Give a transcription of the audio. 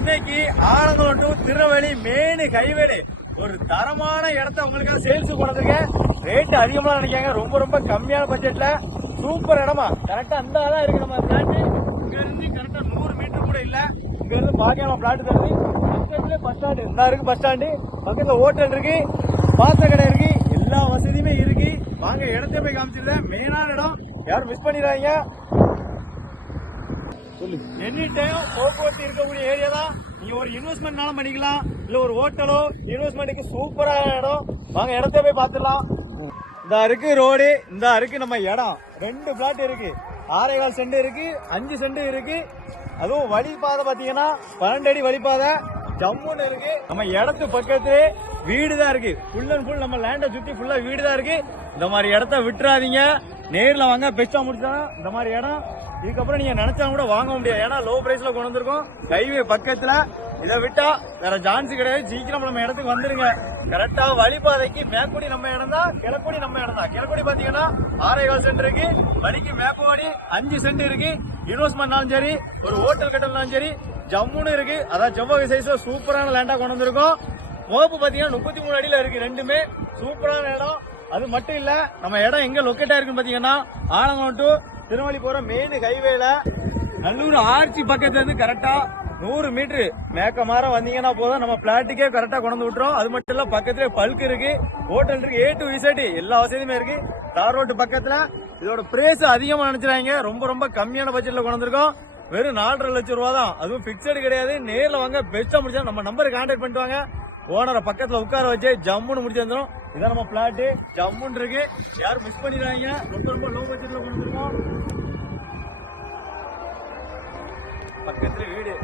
இன்னைக்கு Alangulam to Tirunelveli main ஹைவேல ஒரு தரமான இடத்த உங்களுக்காக சேல்ஸ் போறதுக்கு ரேட் அதிகமா நினைக்காங்க. ரொம்ப ரொம்ப கம்மியான பட்ஜெட்ல சூப்பர் இடமா கரெக்டா அந்த தான் இருக்கு. நம்ம பிளாட் இங்க இருந்து கரெக்டா 100 மீட்டர் கூட இல்ல. இங்க இருந்து பாக்க பிளாட் தருது. பக்கத்துல பஸ் ஸ்டாண்ட் இருந்தா இருக்கு. பஸ் ஸ்டாண்டு பக்கத்துல ஹோட்டல் இருக்கு, பாத்திர கடை இருக்கு, எல்லா வசதியுமே இருக்கு. வாங்க இடத்த போய் காமிச்சிருந்தேன். மெயினான இடம், யாரும் மிஸ் பண்ணிடாதீங்க. எனி டைம் போக்குவரத்து இருக்கக்கூடிய ஏரியா தான். நீங்க ஒரு இன்வெஸ்ட்மெண்ட்னாலும் பண்ணிக்கலாம், இல்ல ஒரு ஹோட்டலோ இன்வெஸ்ட்மெண்ட்டுக்கு சூப்பரான இடம். வாங்க இடத்த போய் பார்த்துடலாம். இந்த இருக்கு ரோடு, இந்த இருக்கு நம்ம இடம். 2 பிளாட் இருக்கு, 6.25 சென்ட் இருக்கு, 5 சென்ட் இருக்கு. அதுவும் வழிபாதை பாத்தீங்கன்னா 12 அடி வழிபாதை ஜம்முன்னு இருக்கு. நம்ம இடத்து பக்கத்து வீடு தான் இருக்கு. ஃபுல் அண்ட் ஃபுல் நம்ம லேண்டை சுத்தி ஃபுல்லா வீடு தான் இருக்கு. இந்த மாதிரி இடத்த விட்டுறாதீங்க, நேர்ல வாங்க. பெஸ்டா முடிச்சா இந்த மாதிரி இடம் இதுக்கப்புறம் நீங்க நினைச்சா கூட வாங்க முடியாது. ஏன்னா லோ பிரைஸ்ல கொண்டு வந்திருக்கோம். ஹைவே பக்கத்துல, இதை விட்டா வேற சான்ஸ் கிடையாது. சீக்கிரம் நம்ம இடத்துக்கு வந்துருங்க. கரெக்டா வழிபாதைக்கு மேற்குடி நம்ம இடம் தான், கிழக்குடி நம்ம இடம் தான். கிழக்குடி பாத்தீங்கன்னா 6.25 சென்ட் இருக்கு, வழிக்கு மேற்குவாடி 5 சென்ட் இருக்கு. இன்வெஸ்ட்மெண்ட்னாலும் சரி, ஒரு ஹோட்டல் கட்டணாலும் சரி, ஜம்முன்னு இருக்கு. அதான் செவ்வாய் சைஸ்ல சூப்பரான லேண்டா கொண்டு வந்திருக்கோம். முகப்பு பாத்தீங்கன்னா 33 அடியில இருக்கு. ரெண்டுமே சூப்பரான இடம். அது மட்டும் இல்ல, நம்ம இடம் எங்க லொக்கேட் ஆயிருக்குன்னு பாத்தீங்கன்னா ஆலங்குளம் டு திருநெல்வேலி போற மெயின் ஹைவேல நல்லூர் ஆர்ச்சி பக்கத்துல இருந்து கரெக்டா 100 மீட்டர் மேக்கமார வந்தீங்கன்னா போதும், நம்ம பிளாட்டுக்கே கரெக்டா கொண்டு விட்டுறோம். அது மட்டும் இல்ல, பக்கத்துல பல்க் இருக்கு, ஹோட்டல் இருக்கு, A to Z எல்லா வசதியுமே இருக்கு. தார் ரோட்டு பக்கத்துல. இதோட பிரைஸ் அதிகமா நினைச்சிடாங்க, ரொம்ப ரொம்ப கம்மியான பட்ஜெட்ல கொண்டு வந்திருக்கோம். வெறும் 4.5 லட்சம் ரூபா தான். அதுவும் பிக்சடு கிடையாது. நேர்ல வாங்க, பெஸ்டா முடிச்சா நம்ம நம்பருக்கு கான்டாக்ட் பண்ணிட்டு வாங்க. ஓனரை பக்கத்துல உட்கார வச்சு ஜம்முன்னு முடிச்சு வந்துடும். இதான் நம்ம பிளாட், ஜம்முன்னு இருக்கு. யாரும் மிஸ் பண்ணிடுறாங்க. ரொம்ப ரொம்ப லோ பட்ஜெட்ல கொண்டு வந்துருக்கோம். பக்கத்துல வீடு.